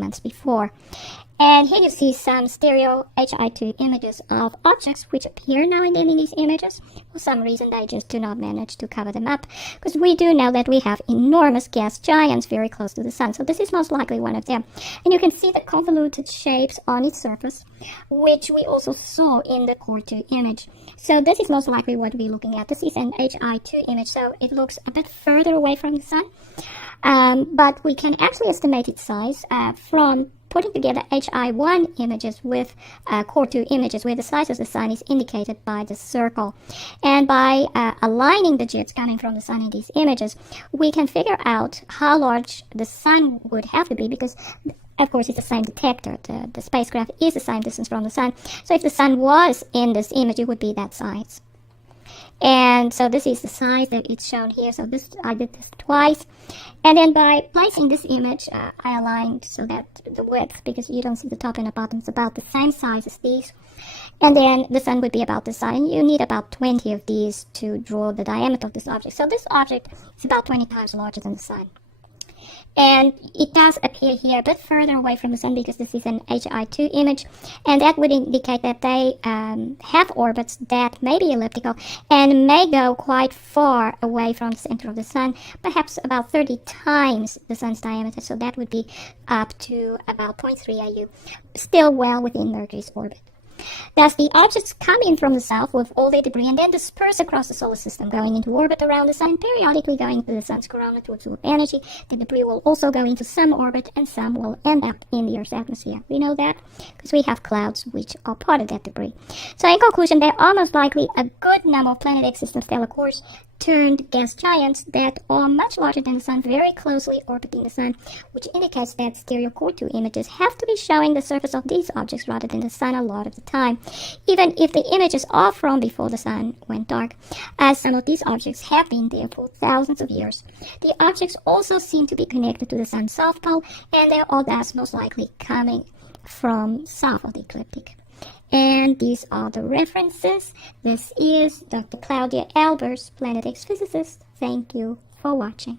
months before. And here you see some stereo HI2 images of objects which appear now and then in these images. For some reason, they just do not manage to cover them up, because we do know that we have enormous gas giants very close to the sun. So this is most likely one of them. And you can see the convoluted shapes on its surface, which we also saw in the Core 2 image. So this is most likely what we're looking at. This is an HI2 image, so it looks a bit further away from the sun. But we can actually estimate its size from putting together HI1 images with Core 2 images, where the size of the sun is indicated by the circle. And by aligning the jets coming from the sun in these images, we can figure out how large the sun would have to be, because of course it's the same detector. The spacecraft is the same distance from the sun. So if the sun was in this image, it would be that size. And so this is the size that it's shown here. So I did this twice. And then by placing this image, I aligned so that the width, because you don't see the top and the bottom, is about the same size as these. And then the sun would be about the size. And you need about 20 of these to draw the diameter of this object. So this object is about 20 times larger than the sun. And it does appear here a bit further away from the sun, because this is an HI2 image, and that would indicate that they have orbits that may be elliptical and may go quite far away from the center of the sun, perhaps about 30 times the sun's diameter. So that would be up to about 0.3 AU, still well within Mercury's orbit. Thus, the objects come in from the south with all their debris and then disperse across the solar system, going into orbit around the sun, periodically going to the sun's corona to absorb energy. The debris will also go into some orbit, and some will end up in the Earth's atmosphere. We know that because we have clouds which are part of that debris. So in conclusion, there are most likely a good number of Planet X system stellar cores turned gas giants that are much larger than the sun, very closely orbiting the sun, which indicates that stereo Core 2 images have to be showing the surface of these objects rather than the sun a lot of the time, even if the images are from before the sun went dark, as some of these objects have been there for thousands of years. The objects also seem to be connected to the sun's south pole, and they are thus most likely coming from south of the ecliptic. And these are the references. This is Dr. Claudia Albers, Planet X physicist. Thank you for watching.